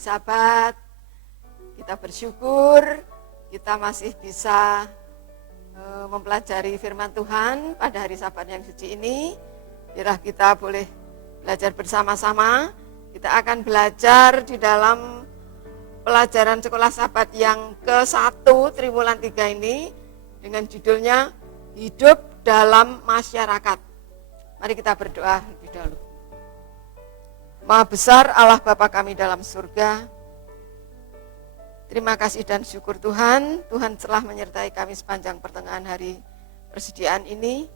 hari Sabat. Kita bersyukur kita masih bisa mempelajari firman Tuhan pada hari Sabat yang suci ini. Biarlah kita boleh belajar bersama-sama. Kita akan belajar di dalam pelajaran sekolah Sabat yang ke-1 Triwulan 3 ini dengan judulnya Hidup dalam Masyarakat. Mari kita berdoa lebih dahulu. Maha besar Allah Bapa kami dalam surga, terima kasih dan syukur Tuhan telah menyertai kami sepanjang pertengahan hari persediaan ini,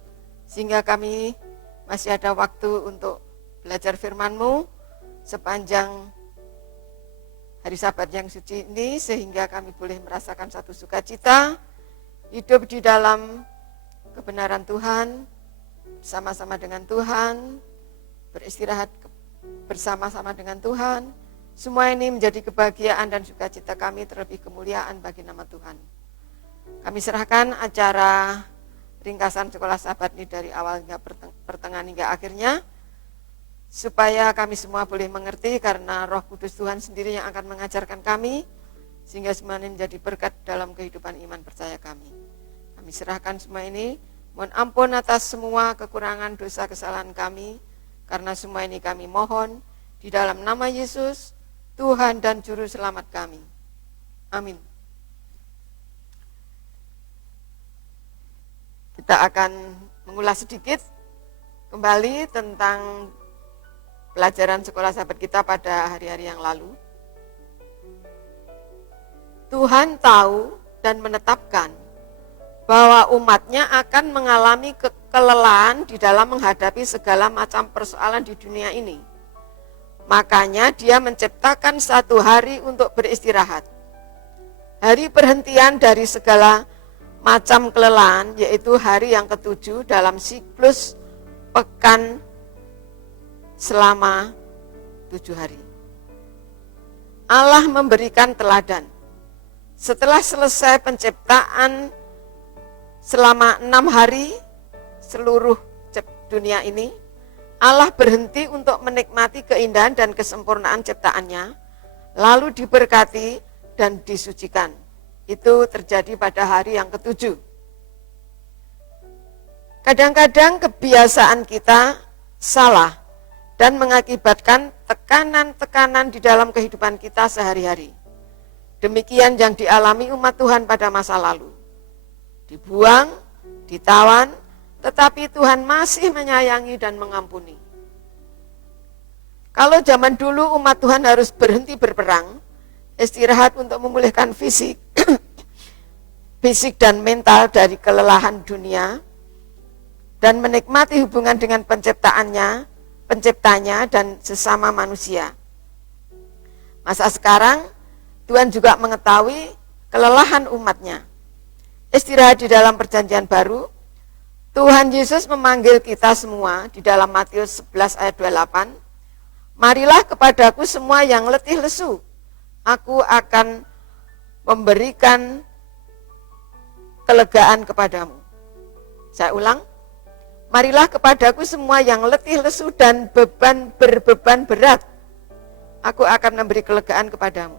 sehingga kami masih ada waktu untuk belajar firman-Mu sepanjang hari Sabat yang suci ini, sehingga kami boleh merasakan satu sukacita, hidup di dalam kebenaran Tuhan, bersama-sama dengan Tuhan, beristirahat bersama-sama dengan Tuhan. Semua ini menjadi kebahagiaan dan sukacita kami, terlebih kemuliaan bagi nama Tuhan. Kami serahkan acara ringkasan sekolah Sabat ini dari awal hingga pertengahan hingga akhirnya, supaya kami semua boleh mengerti, karena Roh Kudus Tuhan sendiri yang akan mengajarkan kami, sehingga semua ini menjadi berkat dalam kehidupan iman percaya kami. Kami serahkan semua ini, mohon ampun atas semua kekurangan dosa kesalahan kami, karena semua ini kami mohon di dalam nama Yesus, Tuhan dan Juru Selamat kami. Amin. Kita akan mengulas sedikit kembali tentang pelajaran sekolah Sabat kita pada hari-hari yang lalu. Tuhan tahu dan menetapkan bahwa umatnya akan mengalami kelelahan di dalam menghadapi segala macam persoalan di dunia ini. Makanya Dia menciptakan satu hari untuk beristirahat. Hari perhentian dari segala macam kelelahan, yaitu hari yang ke-7 dalam siklus pekan selama 7 hari. Allah memberikan teladan. Setelah selesai penciptaan selama 6 hari seluruh dunia ini, Allah berhenti untuk menikmati keindahan dan kesempurnaan ciptaannya, lalu diberkati dan disucikan. Itu terjadi pada hari yang ke-7. Kadang-kadang kebiasaan kita salah dan mengakibatkan tekanan-tekanan di dalam kehidupan kita sehari-hari. Demikian yang dialami umat Tuhan pada masa lalu. Dibuang, ditawan, tetapi Tuhan masih menyayangi dan mengampuni. Kalau zaman dulu umat Tuhan harus berhenti berperang, istirahat untuk memulihkan fisik, fisik dan mental dari kelelahan dunia, dan menikmati hubungan dengan penciptanya dan sesama manusia. Masa sekarang, Tuhan juga mengetahui kelelahan umatnya. Istirahat di dalam perjanjian baru, Tuhan Yesus memanggil kita semua di dalam Matius 11 ayat 28. Marilah kepadaku semua yang letih lesu, aku akan memberikan kelegaan kepadamu. Saya ulang, marilah kepadaku semua yang letih lesu dan berbeban berat, aku akan memberi kelegaan kepadamu.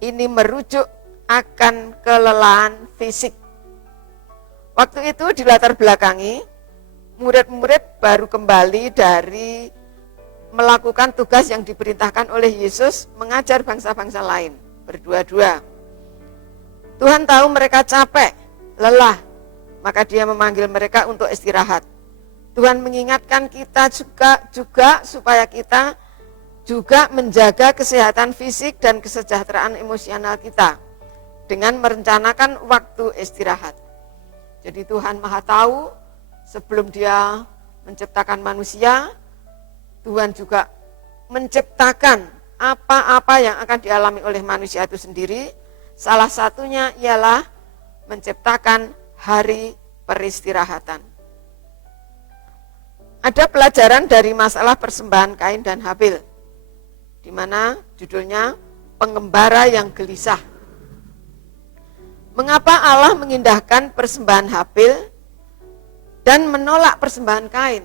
Ini merujuk akan kelelahan fisik. Waktu itu dilatar belakangi, murid-murid baru kembali dari melakukan tugas yang diperintahkan oleh Yesus mengajar bangsa-bangsa lain, berdua-dua. Tuhan tahu mereka capek, lelah, maka Dia memanggil mereka untuk istirahat. Tuhan mengingatkan kita juga supaya kita juga menjaga kesehatan fisik dan kesejahteraan emosional kita dengan merencanakan waktu istirahat. Jadi Tuhan Maha Tahu, sebelum Dia menciptakan manusia, Tuhan juga menciptakan apa-apa yang akan dialami oleh manusia itu sendiri. Salah satunya ialah menciptakan hari peristirahatan. Ada pelajaran dari masalah persembahan Kain dan Habil, di mana judulnya Pengembara yang Gelisah. Mengapa Allah mengindahkan persembahan Habil dan menolak persembahan Kain?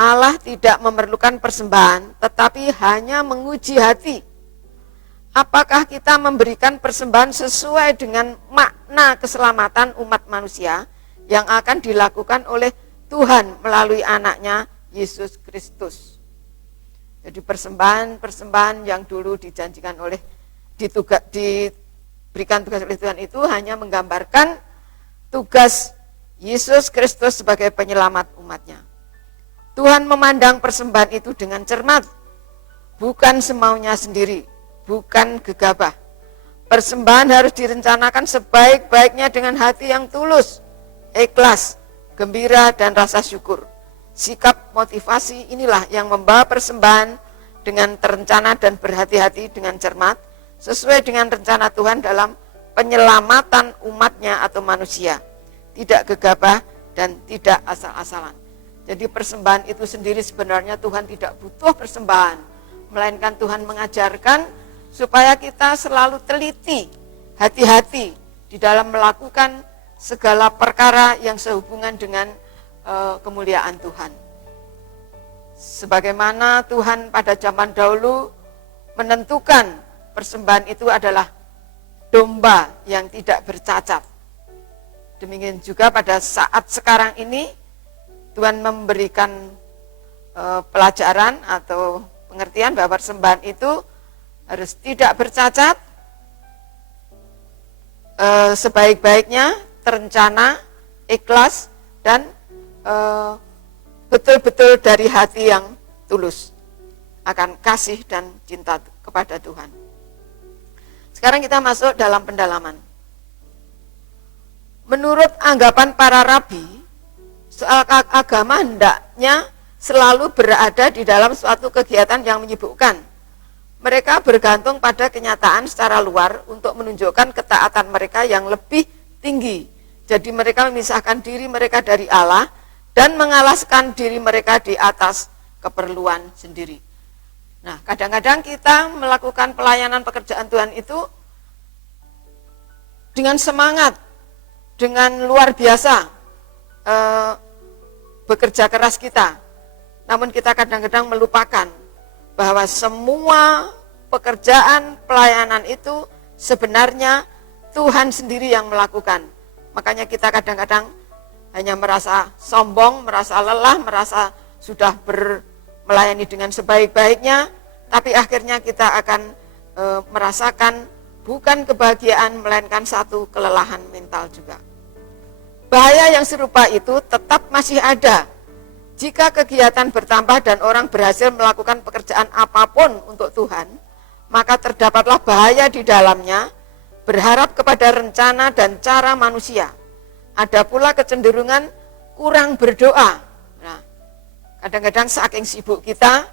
Allah tidak memerlukan persembahan, tetapi hanya menguji hati. Apakah kita memberikan persembahan sesuai dengan makna keselamatan umat manusia yang akan dilakukan oleh Tuhan melalui anaknya Yesus Kristus. Jadi persembahan yang dulu dijanjikan oleh diberikan tugas oleh Tuhan itu hanya menggambarkan tugas Yesus Kristus sebagai penyelamat umatnya. Tuhan memandang persembahan itu dengan cermat, bukan semaunya sendiri, bukan gegabah. Persembahan harus direncanakan sebaik-baiknya dengan hati yang tulus, ikhlas, gembira, dan rasa syukur. Sikap motivasi inilah yang membawa persembahan dengan terencana dan berhati-hati dengan cermat, sesuai dengan rencana Tuhan dalam penyelamatan umatnya atau manusia. Tidak gegabah dan tidak asal-asalan. Jadi persembahan itu sendiri sebenarnya Tuhan tidak butuh persembahan, melainkan Tuhan mengajarkan supaya kita selalu teliti, hati-hati di dalam melakukan segala perkara yang sehubungan dengan kemuliaan Tuhan. Sebagaimana Tuhan pada zaman dahulu menentukan persembahan itu adalah domba yang tidak bercacat. Demikian juga pada saat sekarang ini Tuhan memberikan pelajaran atau pengertian bahwa persembahan itu harus tidak bercacat, sebaik-baiknya, terencana, ikhlas, dan betul-betul dari hati yang tulus akan kasih dan cinta kepada Tuhan. Sekarang kita masuk dalam pendalaman. Menurut anggapan para rabi, soal agama hendaknya selalu berada di dalam suatu kegiatan yang menyibukkan. Mereka bergantung pada kenyataan secara luar untuk menunjukkan ketaatan mereka yang lebih tinggi. Jadi mereka memisahkan diri mereka dari Allah dan mengalaskan diri mereka di atas keperluan sendiri. Nah, kadang-kadang kita melakukan pelayanan pekerjaan Tuhan itu dengan semangat, dengan luar biasa bekerja keras kita. Namun kita kadang-kadang melupakan bahwa semua pekerjaan pelayanan itu sebenarnya Tuhan sendiri yang melakukan. Makanya kita kadang-kadang hanya merasa sombong, merasa lelah, merasa sudah melayani dengan sebaik-baiknya, tapi akhirnya kita akan merasakan bukan kebahagiaan, melainkan satu kelelahan mental juga. Bahaya yang serupa itu tetap masih ada. Jika kegiatan bertambah dan orang berhasil melakukan pekerjaan apapun untuk Tuhan, maka terdapatlah bahaya di dalamnya, berharap kepada rencana dan cara manusia. Ada pula kecenderungan kurang berdoa. Nah, kadang-kadang saking sibuk kita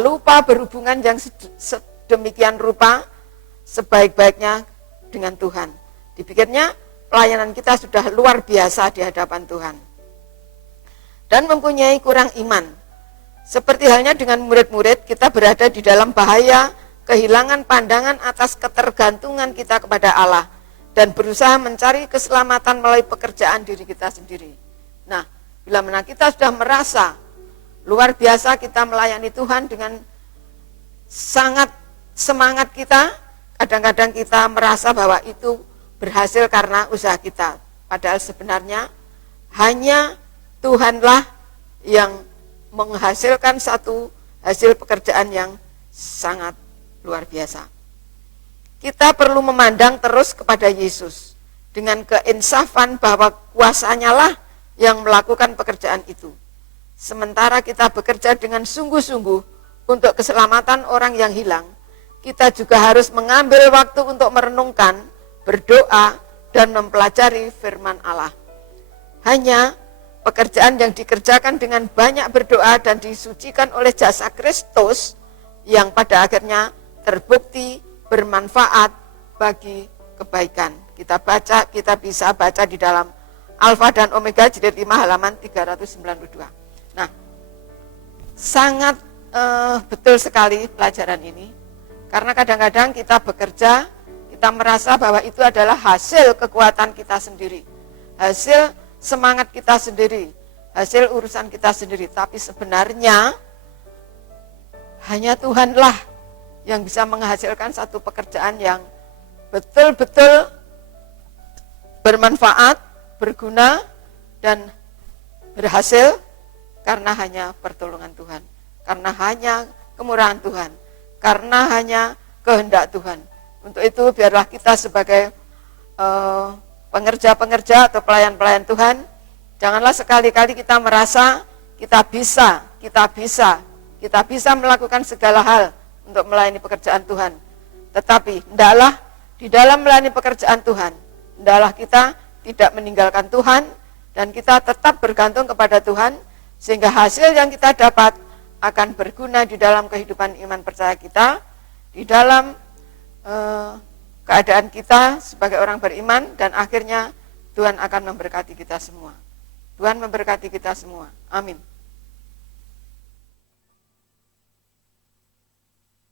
lupa berhubungan yang sedemikian rupa sebaik-baiknya dengan Tuhan. Dipikirnya pelayanan kita sudah luar biasa di hadapan Tuhan. Dan mempunyai kurang iman. Seperti halnya dengan murid-murid, kita berada di dalam bahaya kehilangan pandangan atas ketergantungan kita kepada Allah dan berusaha mencari keselamatan melalui pekerjaan diri kita sendiri. Nah, bila mana kita sudah merasa luar biasa kita melayani Tuhan dengan sangat semangat kita, kadang-kadang kita merasa bahwa itu berhasil karena usaha kita. Padahal sebenarnya hanya Tuhanlah yang menghasilkan satu hasil pekerjaan yang sangat luar biasa. Kita perlu memandang terus kepada Yesus dengan keinsafan bahwa kuasanya lah yang melakukan pekerjaan itu. Sementara kita bekerja dengan sungguh-sungguh untuk keselamatan orang yang hilang, kita juga harus mengambil waktu untuk merenungkan, berdoa, dan mempelajari firman Allah. Hanya pekerjaan yang dikerjakan dengan banyak berdoa dan disucikan oleh jasa Kristus yang pada akhirnya terbukti bermanfaat bagi kebaikan. Kita bisa baca di dalam Alfa dan Omega jilid 5 halaman 392. Nah, sangat betul sekali pelajaran ini, karena kadang-kadang kita bekerja, kita merasa bahwa itu adalah hasil kekuatan kita sendiri, hasil semangat kita sendiri, hasil urusan kita sendiri. Tapi sebenarnya hanya Tuhanlah yang bisa menghasilkan satu pekerjaan yang betul-betul bermanfaat, berguna, dan berhasil karena hanya pertolongan Tuhan, karena hanya kemurahan Tuhan, karena hanya kehendak Tuhan. Untuk itu biarlah kita sebagai pengerja-pengerja atau pelayan-pelayan Tuhan, janganlah sekali-kali kita merasa kita bisa melakukan segala hal untuk melayani pekerjaan Tuhan. Tetapi hendaklah di dalam melayani pekerjaan Tuhan, hendaklah kita tidak meninggalkan Tuhan dan kita tetap bergantung kepada Tuhan, sehingga hasil yang kita dapat akan berguna di dalam kehidupan iman percaya kita, di dalam keadaan kita sebagai orang beriman, dan akhirnya Tuhan akan memberkati kita semua. Tuhan memberkati kita semua. Amin.